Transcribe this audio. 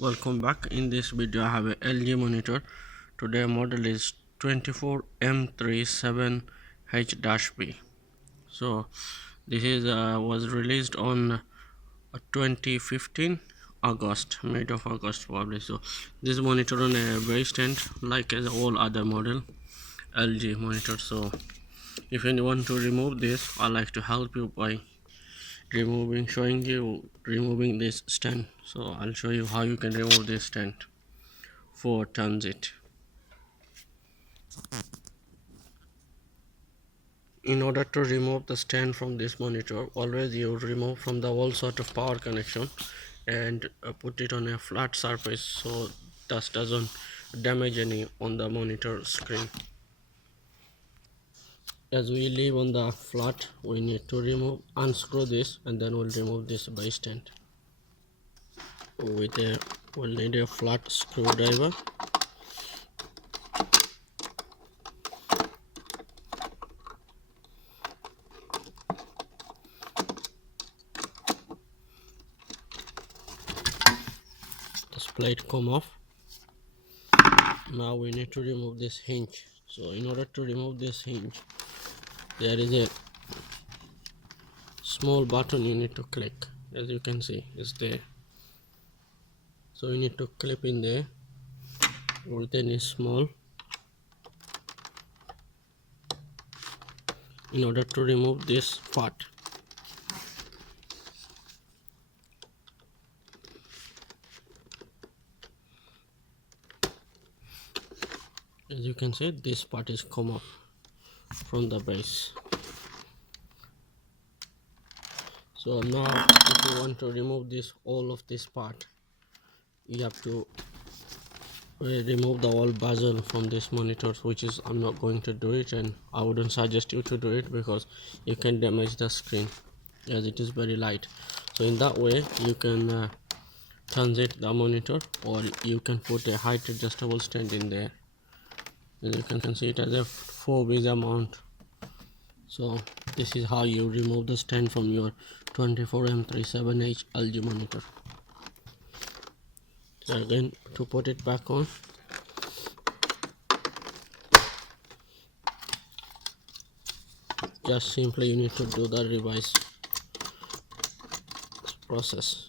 Welcome back. In this video I have a LG monitor. Today model is 24M37H-B. So this is was released on 2015 August, mid of August probably. So this monitor on a base stand like as all other model LG monitor. So if anyone to remove this, I like to help you by showing you removing this stand. So I'll show you how you can remove this stand for transit. In order to remove the stand from this monitor, always you remove from the wall sort of power connection and put it on a flat surface so dust doesn't damage any on the monitor screen. As we leave on the flat, we need to unscrew this, and then we'll remove this base stand. We'll need a flat screwdriver. This plate come off. Now we need to remove this hinge. So in order to remove this hinge, there is a small button you need to click. As you can see, it's there. So you need to clip in there with any small in order to remove this part. As you can see, this part is come off from the base. So now if you want to remove all of this part, you have to remove the whole bezel from this monitor, which is I'm not going to do it, and I wouldn't suggest you to do it because you can damage the screen as it is very light. So in that way you can transit the monitor, or you can put a height adjustable stand in there. As you can see, it has a 4-base mount. So this is how you remove the stand from your 24M37H LG monitor. So again, to put it back on, just simply you need to do the revise process.